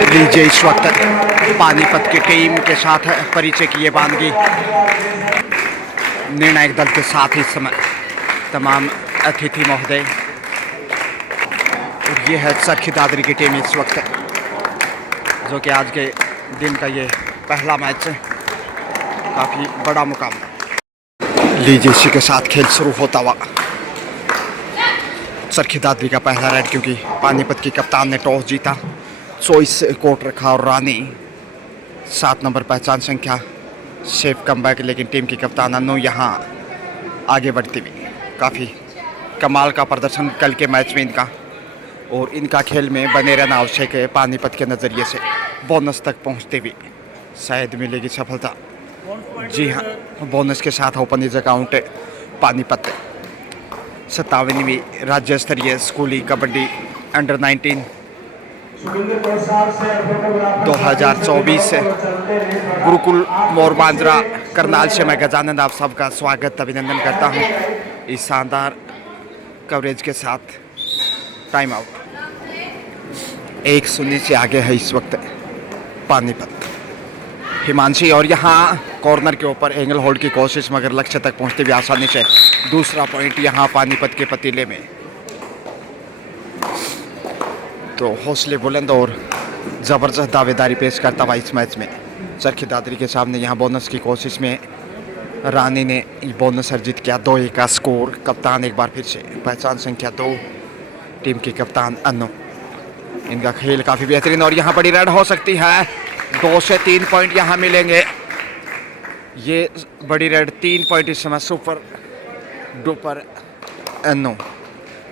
लीजिए इस वक्त पानीपत की टीम के साथ परिचय किए बानगी निर्णायक दल के साथ इस समय तमाम अतिथि महोदय। और ये है चरखी दादरी की टीम इस वक्त, जो कि आज के दिन का ये पहला मैच है, काफ़ी बड़ा मुकाबला। लीजिए इसी के साथ खेल शुरू होता हुआ। चरखी दादरी का पहला रेड, क्योंकि पानीपत की कप्तान ने टॉस जीता, चॉइस कोर्ट रखा और रानी 7 नंबर पहचान संख्या सेफ कमबैक, लेकिन टीम की कप्तान अन्नू यहाँ आगे बढ़ती हुई। काफ़ी कमाल का प्रदर्शन कल के मैच में इनका, और इनका खेल में बने रहना आवश्यक है। पानीपत के नज़रिए से बोनस तक पहुँचते हुए शायद मिलेगी सफलता। जी हाँ, बोनस के साथ ओपन इज अकाउंट पानीपत 57वीं राज्य स्तरीय स्कूली कबड्डी अंडर 19 2024 गुरुकुल मोरबांजरा करनाल से मैं गजानंद आप सबका स्वागत अभिनंदन करता हूं इस शानदार कवरेज के साथ। टाइम आउट 1-0 से आगे है इस वक्त पानीपत। हिमांशी और यहाँ कॉर्नर के ऊपर एंगल होल्ड की कोशिश, मगर लक्ष्य तक पहुंचते भी आसानी से दूसरा पॉइंट यहाँ पानीपत के पतीले में। तो हौसले बुलंद और ज़बरदस्त दावेदारी पेश करता हुआ इस मैच में चरखी दादरी के सामने यहाँ बोनस की कोशिश में रानी ने बोनस अर्जित किया। 2-1 का स्कोर। कप्तान एक बार फिर से पहचान संख्या 2 टीम की कप्तान अन्नू। इनका खेल काफ़ी बेहतरीन और यहाँ बड़ी रेड हो सकती है। 2 से 3 पॉइंट यहाँ मिलेंगे। ये बड़ी रेड 3 पॉइंट इस समय सुपर डुपर अन्नू।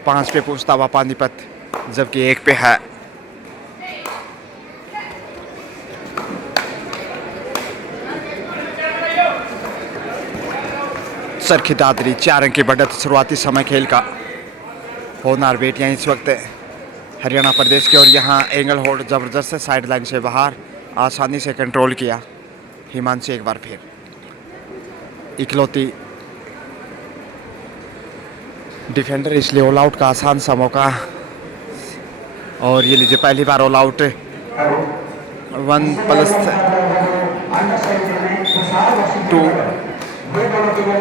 5 पे पूछता हुआ पानीपत, जबकि 1 पे है। चरखी दादरी 4 अंक की बढ़त। शुरुआती समय खेल का होनहार बेटियां इस वक्त हरियाणा प्रदेश के, और यहाँ एंगल होल्ड जबरदस्त साइड लाइन से बाहर आसानी से कंट्रोल किया हिमांशी एक बार फिर। इकलौती डिफेंडर, इसलिए ऑल आउट का आसान सा मौका। और ये लीजिए पहली बार ऑल आउट 1+2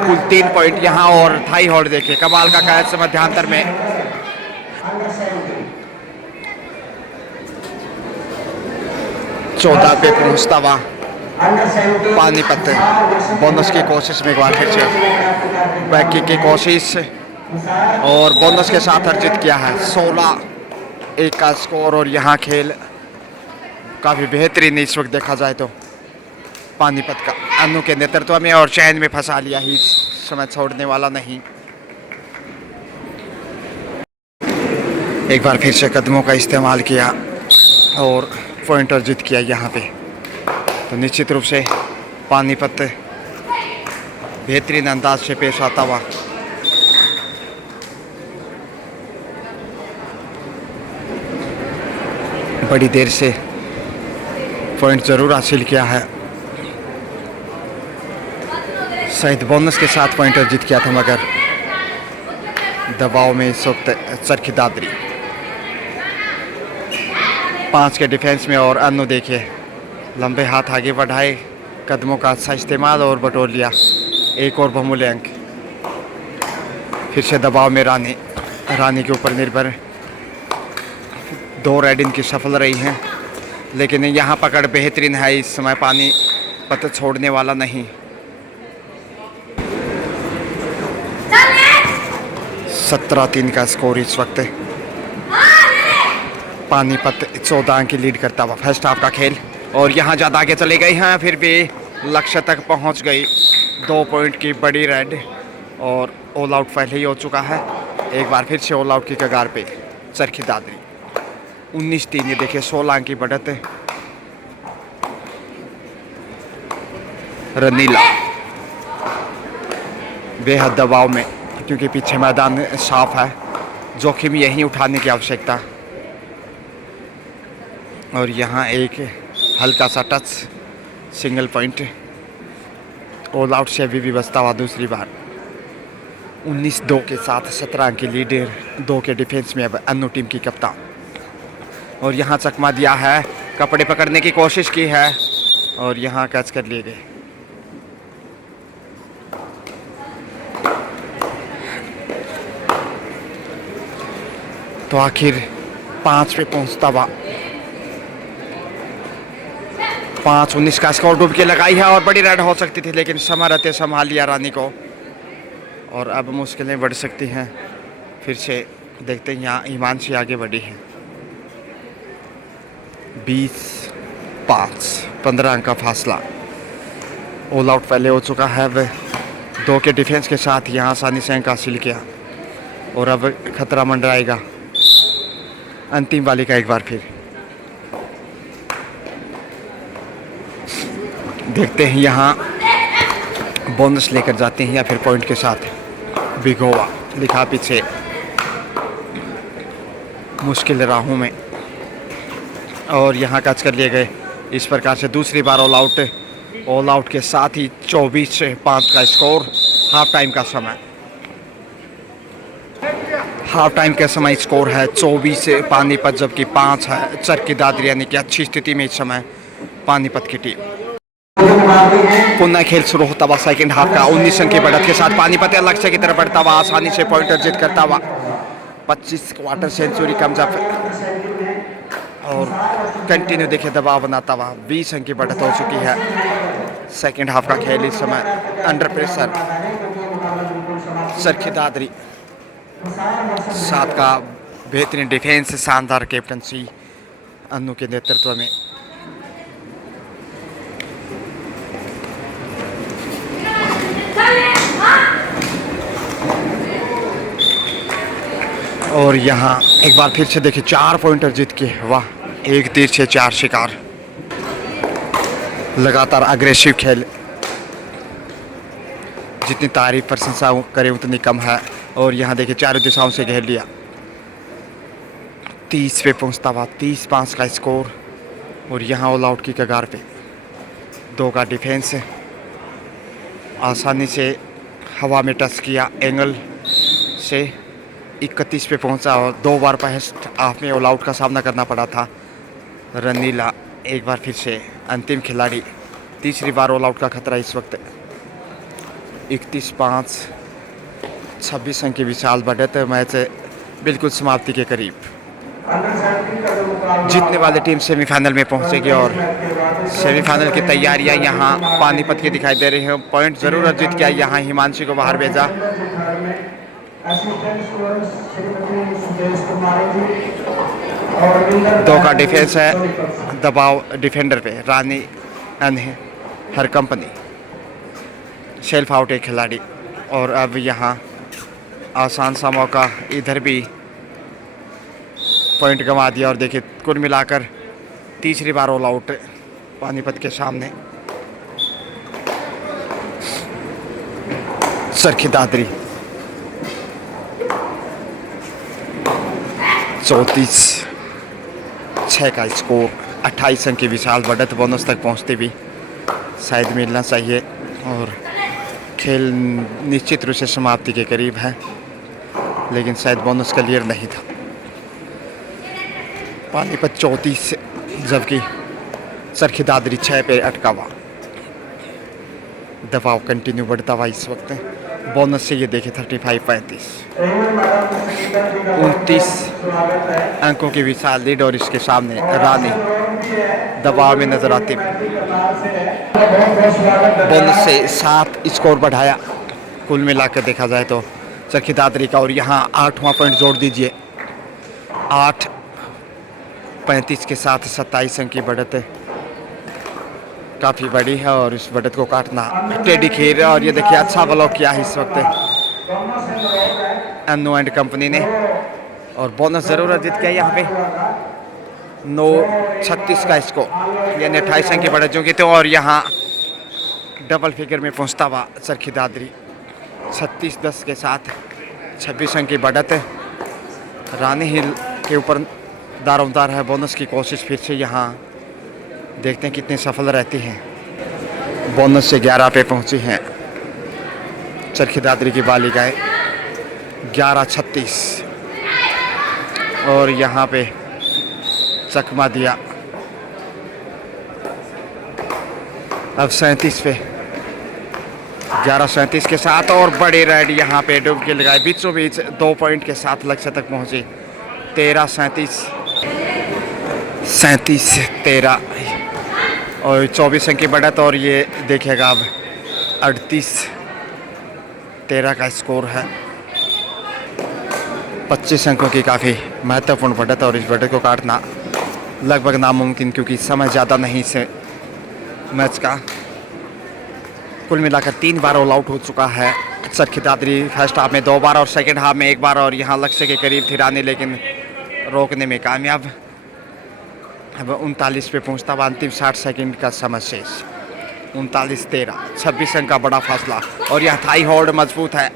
कुल 3 पॉइंट यहाँ। और थाई होल्ड देखिए, कमाल का कैच मध्यांतर में। चौदह पे पहुंचता हुआ पानीपत बोनस की कोशिश में एक बार फिर से बैक किक की कोशिश, और बोनस के साथ अर्जित किया है। 16-1 का स्कोर। और यहाँ खेल काफ़ी बेहतरीन इस वक्त देखा जाए तो पानीपत का अन्नू के नेतृत्व में, और चैन में फंसा लिया ही, इस समय छोड़ने वाला नहीं। एक बार फिर से कदमों का इस्तेमाल किया और पॉइंट अर्जित किया यहाँ पे। तो निश्चित रूप से पानीपत बेहतरीन अंदाज से पेश आता हुआ। बड़ी देर से पॉइंट जरूर हासिल किया है। शायद बोनस के साथ पॉइंट अर्जित किया था, मगर दबाव में इस वक्त चरखी दादरी 5 के डिफेंस में। और अन्नू देखिए लंबे हाथ आगे बढ़ाए, कदमों का अच्छा इस्तेमाल और बटोर लिया एक और बहुमूल्य अंक। फिर से दबाव में रानी के ऊपर निर्भर 2 रेड इनकी सफल रही हैं, लेकिन यहाँ पकड़ बेहतरीन है इस समय। पानीपत छोड़ने वाला नहीं। 17-3 का स्कोर इस वक्त। पानीपत 14 अंक की लीड करता हुआ फर्स्ट हाफ का खेल, और यहाँ ज़्यादा आगे चले गए हैं, फिर भी लक्ष्य तक पहुँच गई। 2 पॉइंट की बड़ी रेड, और ऑल आउट पहले ही हो चुका है। एक बार फिर से ऑल आउट की कगार पे चरखी दादरी। 19-3 ये देखिए 16 अंक की बढ़त है। रनीला बेहद दबाव में, क्योंकि पीछे मैदान साफ है, जोखिम यहीं उठाने की आवश्यकता। और यहाँ एक हल्का सा touch, single point. All out से अभी भी बचता हुआ दूसरी बार। 19-2 के साथ 17 अंक की लीडर। 2 के डिफेंस में अब अन्नू टीम की कप्तान। और यहाँ चकमा दिया है कपड़े पकड़ने की कोशिश की है और यहाँ कैच कर लिए गए। तो आखिर 5 पे पहुंचता हुआ 5-19 का स्कोर डुबकी लगाई है और बड़ी रेड हो सकती थी, लेकिन समय रहते संभाल लिया रानी को और अब मुश्किलें बढ़ सकती हैं। फिर से देखते हैं, यहाँ हिमांशी आगे बढ़ी है 20-5, 15 अंक का फासला। ऑल आउट पहले हो चुका है, वह 2 के डिफेंस के साथ यहाँ आसानी से अंक हासिल किया और अब खतरा मंडराएगा अंतिम वाली का। एक बार फिर देखते हैं यहाँ बोनस लेकर जाते हैं या फिर पॉइंट के साथ। बिगोवा लिखा पीछे मुश्किल राहों में और यहाँ कैच कर लिए गए। इस प्रकार से दूसरी बार ऑल आउट के साथ ही 24-5 का स्कोर। हाफ टाइम का समय, हाफ टाइम का समय स्कोर है 24 पानीपत, जबकि 5 है चरखी दादरी, यानी कि अच्छी स्थिति में इस समय पानीपत की टीम। पुनः खेल शुरू होता हुआ सेकंड हाफ का 19 अंक की बढ़त के साथ पानीपत लक्ष्य की तरफ बढ़ता हुआ आसानी से पॉइंट अर्जित करता हुआ 25 क्वार्टर सेंचुरी कमजा और कंटिन्यू देखे दबाव बनाता हुआ 20 अंक की बढ़त हो चुकी है। सेकंड हाफ का खेल इस समय अंडर प्रेशर चरखी दादरी, साथ का बेहतरीन डिफेंस, शानदार कैप्टनसी अन्नू के नेतृत्व में। और यहाँ एक बार फिर से देखिए 4 पॉइंटर जीत के, वाह, 1 तीर से 4 शिकार। लगातार अग्रेसिव खेल, जितनी तारीफ प्रशंसा करें उतनी कम है। और यहाँ देखिए चारों दिशाओं से घेर लिया। 30 पे पहुँचता हुआ 30-5 का स्कोर और यहाँ ऑल आउट की कगार पे 2 का डिफेंस आसानी से हवा में टच किया एंगल से 31 पे पहुंचा और 2 बार फर्स्ट हाफ में ऑल आउट का सामना करना पड़ा था। रनीला एक बार फिर से अंतिम खिलाड़ी, तीसरी बार ऑल आउट का खतरा इस वक्त। 31-5, 26 अंक की विशाल बढ़त, मैच बिल्कुल समाप्ति के करीब। जीतने वाली टीम सेमीफाइनल में पहुंचेगी और सेमीफाइनल की तैयारियां यहाँ पानीपत की दिखाई दे रही हैं। पॉइंट जरूर अर्जित किया, यहाँ हिमांशी को बाहर भेजा। दो का डिफेंस है, दबाव डिफेंडर पे रानी हर कंपनी, सेल्फ आउट एक खिलाड़ी। और अब यहाँ आसान सा मौका, इधर भी पॉइंट गंवा दिया और देखिए कुल मिलाकर तीसरी बार ऑल आउट पानीपत के सामने। चरखी दादरी 34-6 का स्कोर, 28 अंक की विशाल बढ़त, बोनस तक पहुंचते भी शायद मिलना चाहिए और खेल निश्चित रूप से समाप्ति के करीब है, लेकिन शायद बोनस क्लियर नहीं था। पानीपत 34 जबकि चरखी दादरी 6 पे अटका हुआ। दबाव कंटिन्यू बढ़ता हुआ इस वक्त। बोनस से ये देखे 35-35, 29 अंकों की विशाल लीड और इसके सामने रानी दबाव में नजर आती। बोनस से 7 स्कोर बढ़ाया कुल मिलाकर देखा जाए तो चरखी दादरी का। और यहाँ 8वां पॉइंट जोड़ दीजिए, 8-35 के साथ 27 अंक की बढ़त काफ़ी बड़ी है और इस बढ़त को काटना टेडी खेल। और ये देखिए अच्छा ब्लॉक किया है इस वक्त अन्नू एंड कंपनी ने और बोनस जरूर अर्जित किया यहाँ पे। 9-36 का स्कोर, यानी 28 अंक की बढ़त जो की तो। और यहाँ डबल फिगर में पहुँचता हुआ चरखी दादरी 36-10 के साथ 26 अंक की बढ़त। रानी हिल के ऊपर दारोमदार है। बोनस की कोशिश फिर से, यहाँ देखते हैं कितने सफल रहती हैं। बोनस से 11 पे पहुंची हैं चरखी दादरी की बालिकाएं, 11-36। और यहाँ पे चकमा दिया अब 37 पे 11:37 के साथ और बड़ी राइड यहाँ पे डुबकी लगाई, बीचों बीच 2 पॉइंट के साथ लक्ष्य तक पहुँची। 13:37 37-13 और 24 अंक की बढ़त। और ये देखिएगा अब 38-13 का स्कोर है। 25 अंकों की काफ़ी महत्वपूर्ण बढ़त और इस बढ़त को काटना लगभग नामुमकिन, क्योंकि समय ज़्यादा नहीं से मैच का। कुल मिलाकर 3 बार ऑल आउट हो चुका है चरखी दादरी, फर्स्ट हाफ में 2 बार और सेकंड हाफ में 1 बार, और यहाँ लक्ष्य के करीब थी रानी लेकिन रोकने में कामयाब। अब 39 पे पहुँचता हुआ अंतिम 60 सेकंड का समय शेष। 39-13 26 अंक का बड़ा फासला और यह थाई होल्ड मजबूत है।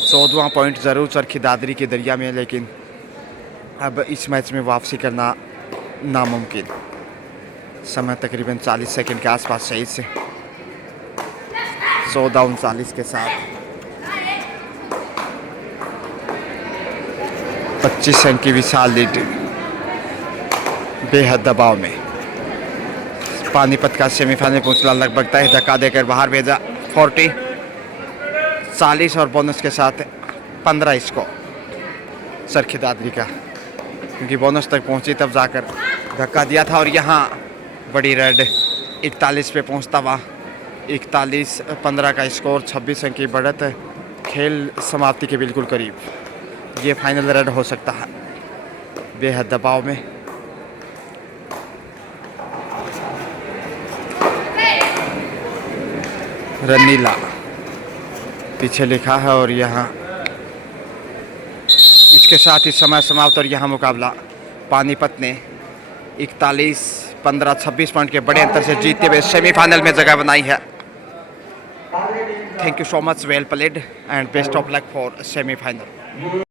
14वां पॉइंट ज़रूर चरखी दादरी के दरिया में, लेकिन अब इस मैच में वापसी करना नामुमकिन। समय तकरीबन 40 सेकंड के आसपास शेष से 14-39 के साथ 25 अंक की विशाल लीड बेहद दबाव में। पानीपत का सेमीफाइनल पहुंचना लगभग तय, धक्का देकर बाहर भेजा। 40 और बोनस के साथ 15 इसको चरखी दादरी का, क्योंकि बोनस तक पहुंची तब जाकर धक्का दिया था। और यहाँ बड़ी रेड 41 पे पहुंचता हुआ 41-15 का स्कोर, 26 अंक की बढ़त, खेल समाप्ति के बिल्कुल करीब। ये फाइनल रेड हो सकता है बेहद दबाव में। रनीला पीछे लिखा है और यहाँ इसके साथ ही समय समाप्त। और यहाँ मुकाबला पानीपत ने 41-15 26 पॉइंट के बड़े अंतर से जीतते हुए सेमीफाइनल में जगह बनाई है। Thank you so much, well played and best of luck for semifinal.